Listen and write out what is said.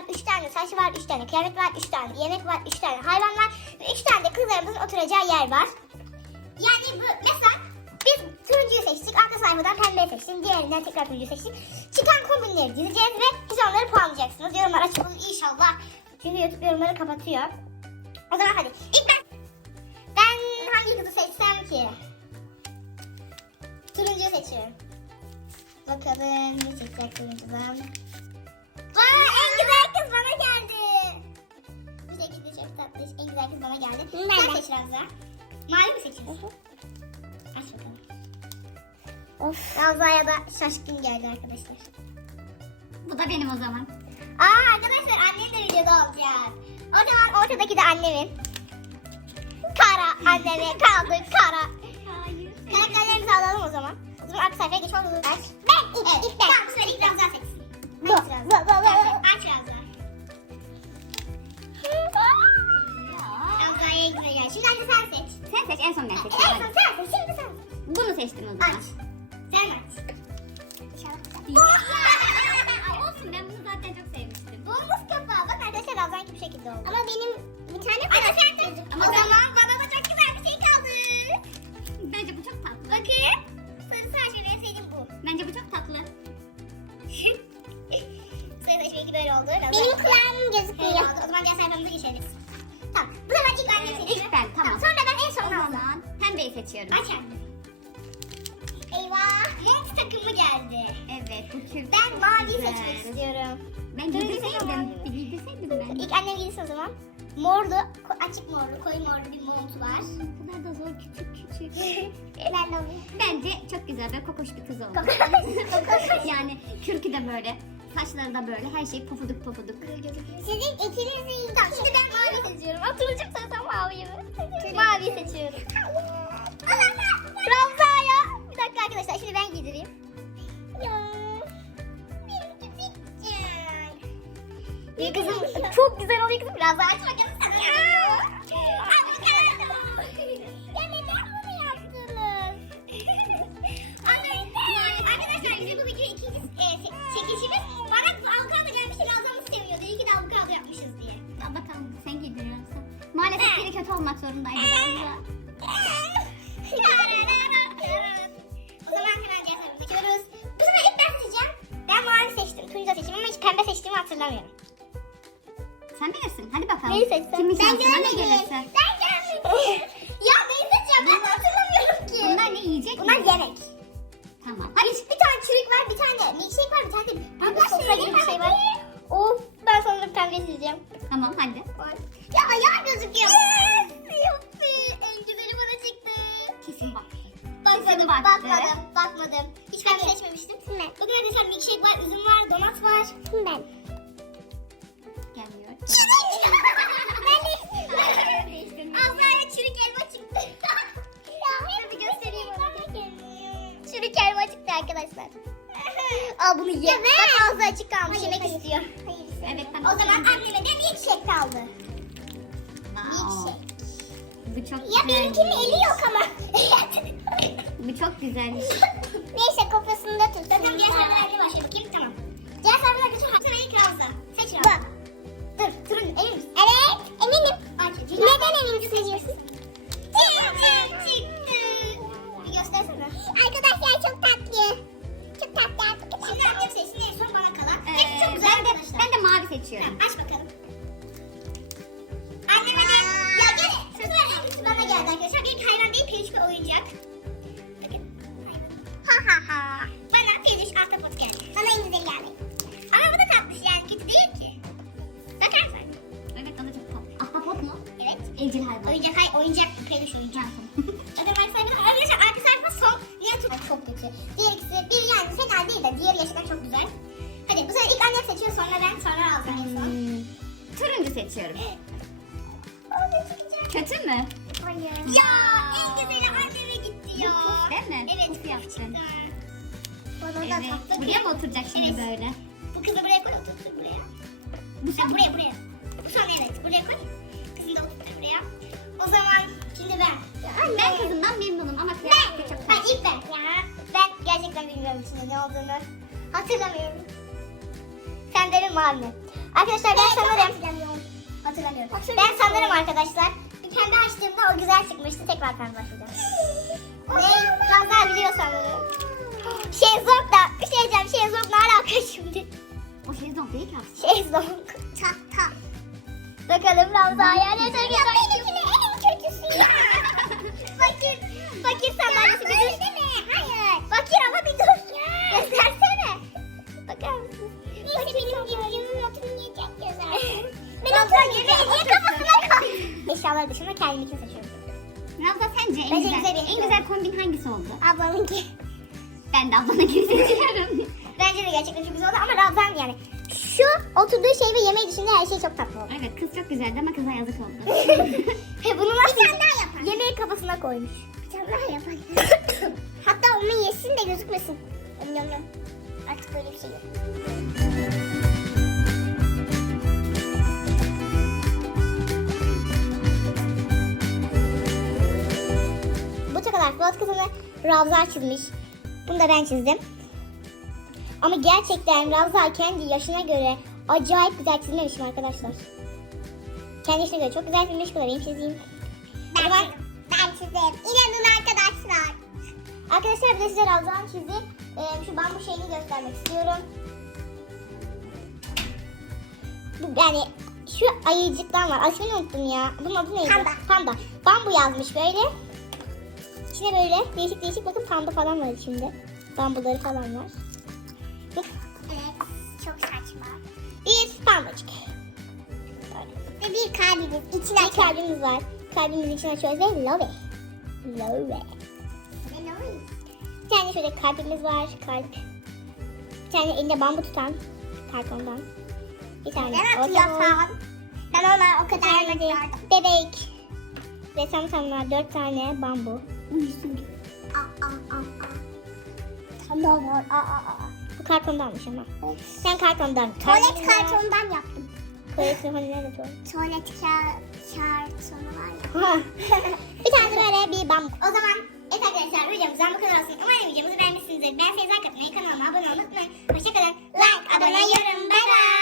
var 3 tane, saç var 3 tane, kıyafet var 3 tane, yemek var 3 tane, hayvan var ve 3 tane de kızlarımızın oturacağı yer var. Yani bu mesela biz turuncuyu seçtik, arka sayfadan pembeyi seçtim, diğerinden tekrar turuncuyu seçtim. Çıkan kombinleri dizeceğiz ve siz onları puanlayacaksınız. Yorumlar açık inşallah. Çünkü YouTube yorumları kapatıyor. O zaman hadi. İlk ben ben hangi kızı seçsem ki? Turuncuyu seçiyorum. Bakalım ne seçecek turuncudan. Geldi. Sen seç Ravza. Mavi mi seçiyorsun? Aç bakalım. Of. Ravza'ya da şaşkın geldi arkadaşlar. Bu da benim o zaman. Aa arkadaşlar annem de videoda olacak. O zaman ortadaki de annemin. Kara anneme kaldı kara. Hayır. Karakterlerimizi alalım o zaman. O zaman arka sayfaya geçelim. Ben, ben ilk, evet. ilk ben. Tamam bu sefer ilk Ravza seçsin. Bu, bu, bu, bu. Aç Ravza. Son ben En seçeyim. son hadi. sen seç. Şimdi sen seç. Bunu seçtim o zaman. Aç. Sen aç. Ya. Olsun ben bunu zaten çok sevmiştim. Bombuz kapağı. Bak arkadaşlar Ravza'nınki bu şekilde oldu. Ama benim bir tane Anne sen seç. Ama o zaman bana da çok güzel bir şey kaldı. Bence bu çok tatlı. Bakın. Sarı saç benim en sevdiğim bu. Bence bu çok tatlı. Sayı seçmeki böyle oldu. Ravza- Benim kulağım gözükmüyor. Aç anne. Eyvah. Mont takımı geldi. Evet bu kürk Ben mavi seçmek istiyorum. Ben Dur, giydirseydim. dur. Bir giydirseydim ben. İlk annem giysin o zaman. Morlu, ko- açık morlu, koyu morlu bir mont var. Bu kadar da zor küçük küçük. ben de alayım. Bence çok güzel ve kokoş bir kız oldu. Yani kürkü de böyle, saçları da böyle, her şey pofuduk pofuduk. Sizin ikinizin Tamam şimdi ben mavi seçiyorum. Oturacak zaten maviyi? Mavi seçiyorum. Ramza'ya. Bir dakika arkadaşlar şimdi ben giydireyim. İyi kızım çok güzel oluyor kızım. Aç bakalım sen. Aç bakalım. Ya neden bunu yaptınız? Anne, arkadaşlar bizim bu video ikinci e, çekişimiz. Bana avokado gelmişti Ramza'mı seviyordu. İyi ki de avokado yapmışız diye. Al bakalım sen giydiriyorsun. Maalesef biri kötü olmak zorundaydı. Pembe seçtiğimi hatırlamıyorum. Sen bilirsin. Hadi bakalım. Neyi seçsem? Kimin Ben şansına ne görmedim. gelirse. Ben görmedim. ya neyi seçeceğim? Ben hatırlamıyorum ki. Bunlar ne yiyecek Bunlar mi? yemek. Tamam. Hadi bir tane çürük var, bir tane milkshake var, bir tane de Al bunu ye. Bak ağzı açık kalmış Hayır, yemek hayır. istiyor. Evet O tamam. zaman anneme de milkshake kaldı. Wow. Bu çok Ya benimkinin eli yok ama. Bu çok güzelmiş. Neyse kafasında tut. Ha ha ha. Bana peluş ahtapot geldi. Bana en güzel geldi. Ama bu da tatlı yani kötü değil ki. Bakarsan. Evet o da çok tatlı. Ahtapot mu? Evet. Evcil hayvan. Oyuncak hay oyuncak peluş oyuncak. Arka sayfa arkadaşlar arka sayfa son. Niye çok çok kötü. Diğer ikisi bir yani fena değil de diğeri gerçekten çok güzel. Hadi bu sefer ilk annem seçiyor sonra ben sonra aldım en son. Hmm, Turuncu seçiyorum. Kötü mü? Hayır. Ya en güzeli ya. Puf değil mi? Evet Puf yaptın. Bana Evet. Buraya mı oturacak şimdi Evet. böyle? Bu kızı buraya koy oturtur buraya. Bu Sen buraya buraya. Bu son evet buraya koy. Kızını da oturtur buraya. O zaman şimdi ben. Ben kızımdan memnunum ama kıyafeti çok Ben ilk ben. Ya ben gerçekten bilmiyorum içinde ne olduğunu. Hatırlamıyorum. Sen de mi mavi? Arkadaşlar ben sanırım Hatırlamıyorum. hatırlamıyorum. Ben sanırım arkadaşlar bir pembe açtığımda o güzel çıkmıştı. Tekrar pembe açacağım. sence en Bence güzel, güzel bir- en güzel kombin hangisi oldu? Ablamınki. Ben de ablana gibi seçiyorum. Bence de gerçekten çok güzel oldu ama Ramazan yani. Şu oturduğu şey ve yemeği dışında her şey çok tatlı oldu. evet kız çok güzeldi ama kıza yazık oldu. Ve bunu nasıl Bir tane daha yapar. Yemeği kafasına koymuş. Bir tane daha yapar. Hatta onu yesin de gözükmesin. Yum yum. Artık böyle bir şey yok. Fuat kızını Ravza çizmiş. Bunu da ben çizdim. Ama gerçekten Ravza kendi yaşına göre acayip güzel çizmemişim arkadaşlar. Kendi yaşına göre çok güzel çizmiş. Benim çizdiğim. O Ben zaman- çizdim. Ben çizdim. İnanın arkadaşlar. Arkadaşlar bir de size Ravza'nın çizdiği e, şu bambu şeyini göstermek istiyorum. Bu- Yani şu ayıcıktan var. Ismini unuttum ya. Bunun adı neydi? Panda. Panda. Bambu yazmış böyle. İçine böyle değişik değişik bakın panda falan var içinde. Bambuları falan var. Evet. Çok saçma. Bir pandacık. Ve bir kalbimiz. İçine Bir açalım. kalbimiz var. Kalbimizin içine açıyoruz ve love. Love. Bir tane şöyle kalbimiz var. Kalp. Bir tane elinde bambu tutan kartondan. Bir tane boy. atıyorsam. Ben ona o Bir kadar tane yemek de verdim. bebek. Ve samsamlar dört tane bambu. Uyusun. Aa, aa, aa. Tamam var. Aa, aa, aa. Bu kartondanmış ama. Sen kartondan. Tuvalet kartonundan yaptım. Tuvalet hani nerede tuvalet? Tuvalet ka- kartonu var ya. Bir tane böyle bir bambu. O zaman evet arkadaşlar videomuzdan bu kadar olsun. Umarım videomuzu beğenmişsinizdir. Ben Feyza Kapınayı kanalıma abone olmayı unutmayın. Hoşçakalın. Like, abone, yorum. Bye bye.